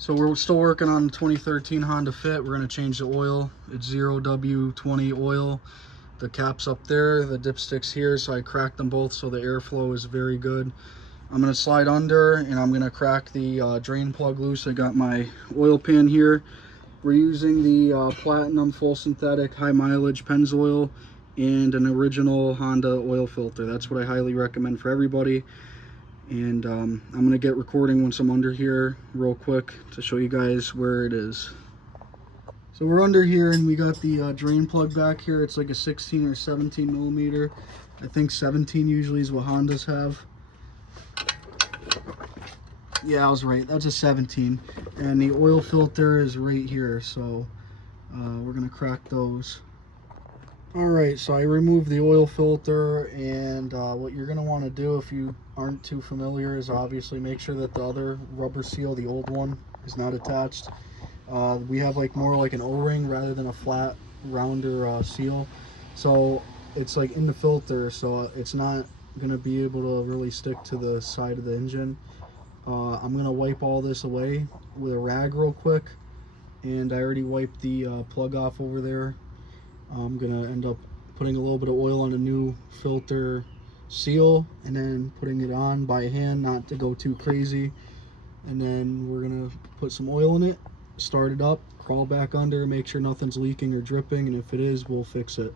So we're still working on the 2013 Honda Fit. We're going to change the oil. It's 0W20 oil. The cap's up there, the dipstick's here, so I cracked them both so the airflow is very good. I'm going to slide under and I'm going to crack the drain plug loose. I got my oil pan here. We're using the Platinum full synthetic high mileage Pennzoil and an original Honda oil filter. That's what I highly recommend for everybody. And I'm going to get recording once I'm under here real quick to show you guys where it is. So we're under here and we got the drain plug back here. It's like a 16 or 17 millimeter. I think 17 usually is what Hondas have. Yeah, I was right. That's a 17. And the oil filter is right here. So we're going to crack those. Alright, so I removed the oil filter, and what you're going to want to do if you aren't too familiar is obviously make sure that the other rubber seal, the old one, is not attached. We have like more like an O-ring rather than a flat, rounder seal. So it's like in the filter, so it's not going to be able to really stick to the side of the engine. I'm going to wipe all this away with a rag real quick, and I already wiped the plug off over there. I'm gonna end up putting a little bit of oil on a new filter seal and then putting it on by hand, not to go too crazy. And then we're gonna put some oil in it, start it up, crawl back under, make sure nothing's leaking or dripping, and if it is, we'll fix it.